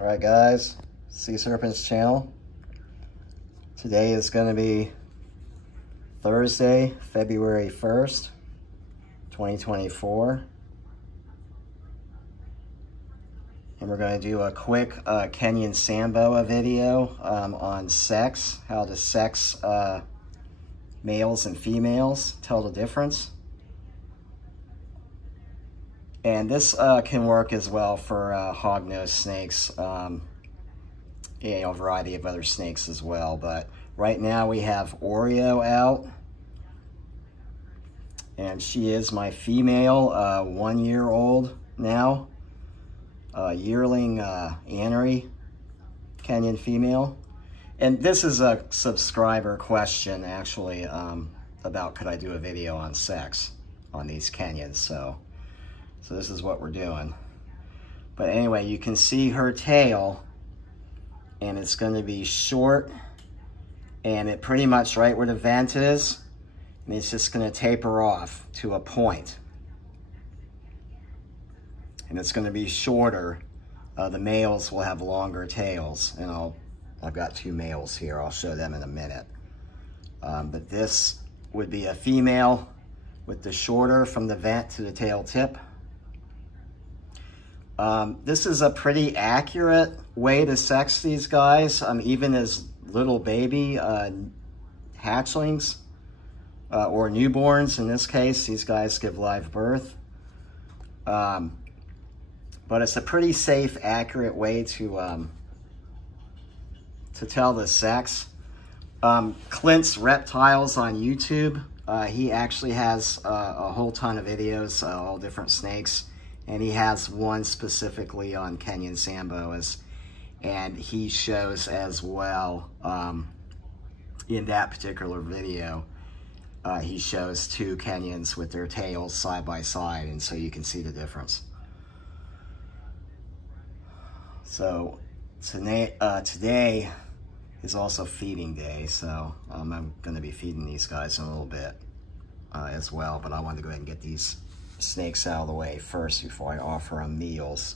All right, guys, C-Serpent's channel. Today is going to be Thursday, February 1st, 2024. And we're going to do a quick Kenyan Samboa video on sex, how to sex males and females, tell the difference. And this can work as well for hognose snakes, a variety of other snakes as well. But right now we have Oreo out, and she is my female, 1 year old now, yearling Anery, Kenyan female. And this is a subscriber question, actually, about could I do a video on sex on these Kenyans. So this is what we're doing. But anyway, you can see her tail, and it's going to be short, and it pretty much right where the vent is, and it's just going to taper off to a point. And it's going to be shorter. The males will have longer tails, and I've got two males here. I'll show them in a minute. But this would be a female with the shorter from the vent to the tail tip. This is a pretty accurate way to sex these guys, even as little baby hatchlings or newborns. In this case, these guys give live birth. But it's a pretty safe, accurate way to tell the sex. Clint's Reptiles on YouTube, he actually has a whole ton of videos, all different snakes. And he has one specifically on Kenyan Samboas, and he shows as well, in that particular video, he shows two Kenyans with their tails side by side, and so you can see the difference. So today is also feeding day, so I'm going to be feeding these guys in a little bit as well, but I wanted to go ahead and get these snakes out of the way first before I offer them meals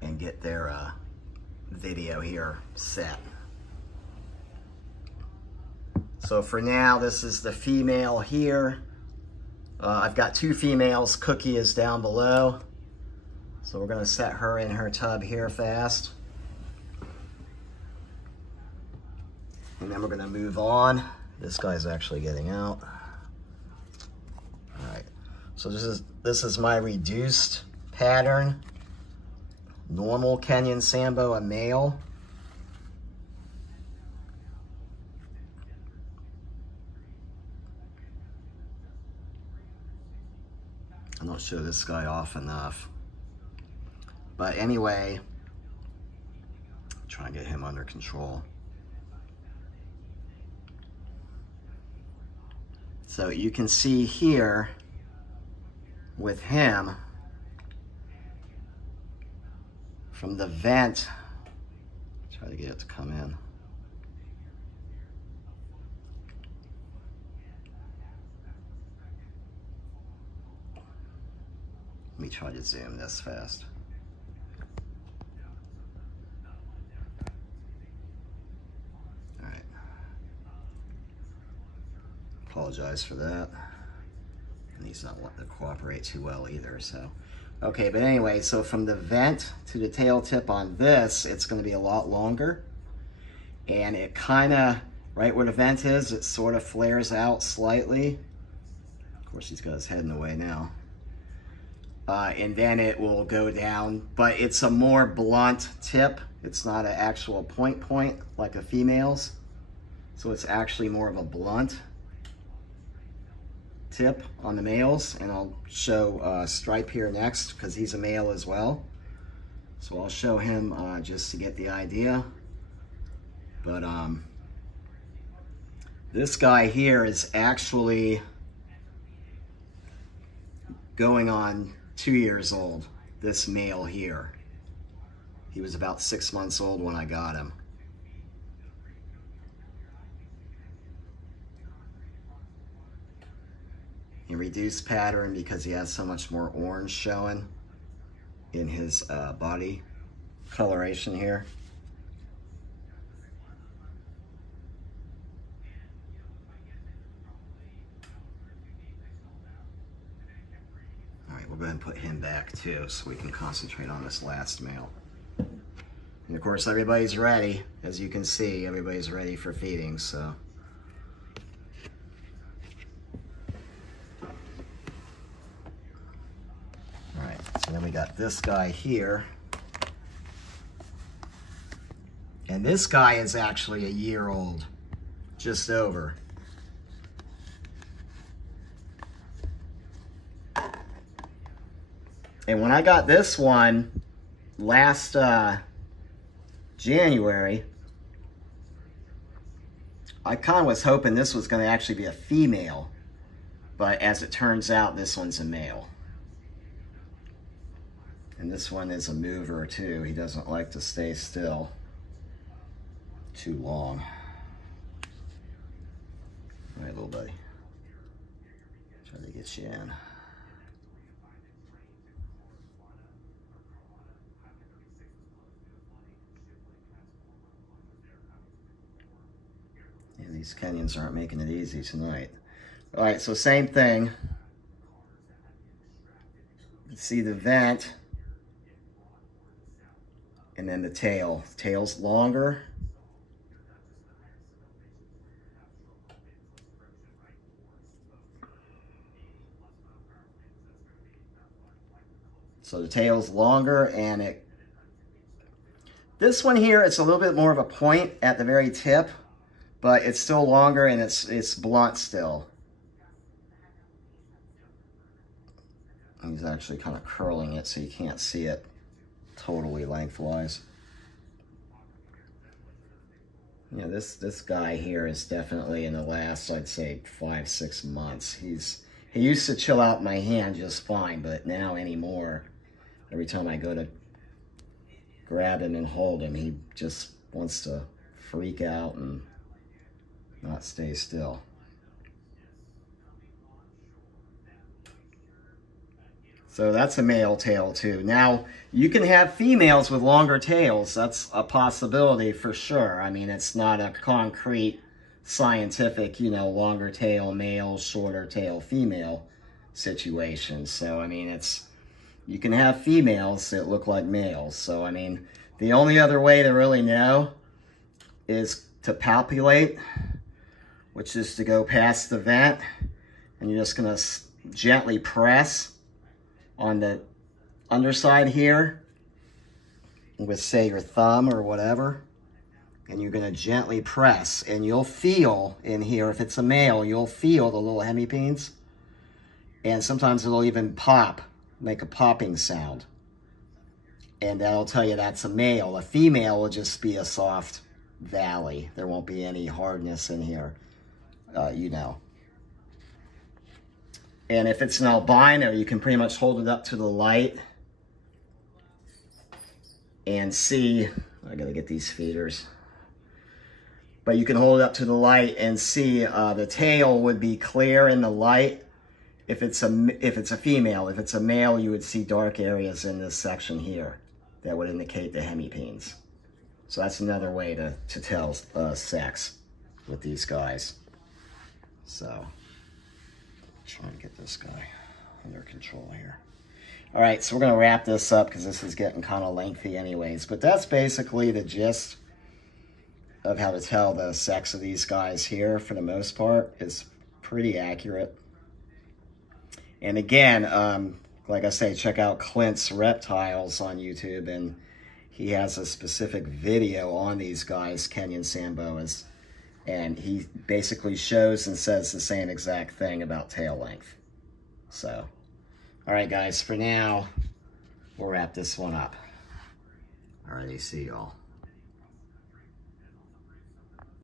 and get their video here set. So for now, this is the female here. I've got two females. Cookie is down below. So we're going to set her in her tub here fast. And then we're going to move on. This guy's actually getting out. All right. So this is my reduced pattern. Normal Kenyan Samboa male. I don't show this guy off enough. But anyway, try and get him under control. So you can see here with him, from the vent, try to get it to come in. Let me try to zoom this fast. All right. Apologize for that. And he's not wanting to cooperate too well either, so. Okay, but anyway, so from the vent to the tail tip on this, it's gonna be a lot longer. And it kinda, right where the vent is, it sort of flares out slightly. Of course, he's got his head in the way now. And then it will go down, but it's a more blunt tip. It's not an actual point like a female's. So it's actually more of a blunt tip on the males, and I'll show Stripe here next because he's a male as well. So I'll show him just to get the idea. But this guy here is actually going on 2 years old, this male here. He was about 6 months old when I got him. In reduced pattern because he has so much more orange showing in his body coloration here. All right, we'll go ahead and put him back too so we can concentrate on this last male. And of course, everybody's ready. As you can see, everybody's ready for feeding, so. All right, so then we got this guy here. And this guy is actually a year old, just over. And when I got this one last January, I kind of was hoping this was going to actually be a female, but as it turns out, this one's a male. And this one is a mover too. He doesn't like to stay still too long. All right, little buddy. Try to get you in. Yeah, these Kenyans aren't making it easy tonight. All right, so same thing. You see the vent, and then the tail. The tail's longer. So the tail's longer, and this one here, it's a little bit more of a point at the very tip, but it's still longer and it's blunt still. He's actually kind of curling it so you can't see it totally lengthwise. Yeah, this guy here is definitely in the last, I'd say, 5-6 months. He used to chill out my hand just fine, but now anymore, every time I go to grab him and hold him, he just wants to freak out and not stay still. So that's a male tail too. Now, you can have females with longer tails. That's a possibility for sure. I mean, it's not a concrete, scientific, you know, longer tail male, shorter tail female situation. So, I mean, you can have females that look like males. So, I mean, the only other way to really know is to palpulate, which is to go past the vent, and you're just going to gently press on the underside here with, say, your thumb or whatever, and you're going to gently press, and you'll feel in here, if it's a male, you'll feel the little hemipenes, and sometimes it'll even pop, make a popping sound, and that'll tell you that's a male. A female will just be a soft valley. There won't be any hardness in here, you know. And if it's an albino, you can pretty much hold it up to the light and see. I gotta get these feeders. But you can hold it up to the light and see the tail would be clear in the light if it's a female. If it's a male, you would see dark areas in this section here that would indicate the hemipenes. So that's another way to tell sex with these guys. So, trying to get this guy under control here. All right, so we're going to wrap this up because this is getting kind of lengthy anyways. But that's basically the gist of how to tell the sex of these guys here. For the most part, it's pretty accurate. And again, like I say, check out Clint's Reptiles on YouTube, and he has a specific video on these guys, Kenyan sand boas, and he basically shows and says the same exact thing about tail length. So, all right, guys, for now, we'll wrap this one up. All right, see y'all.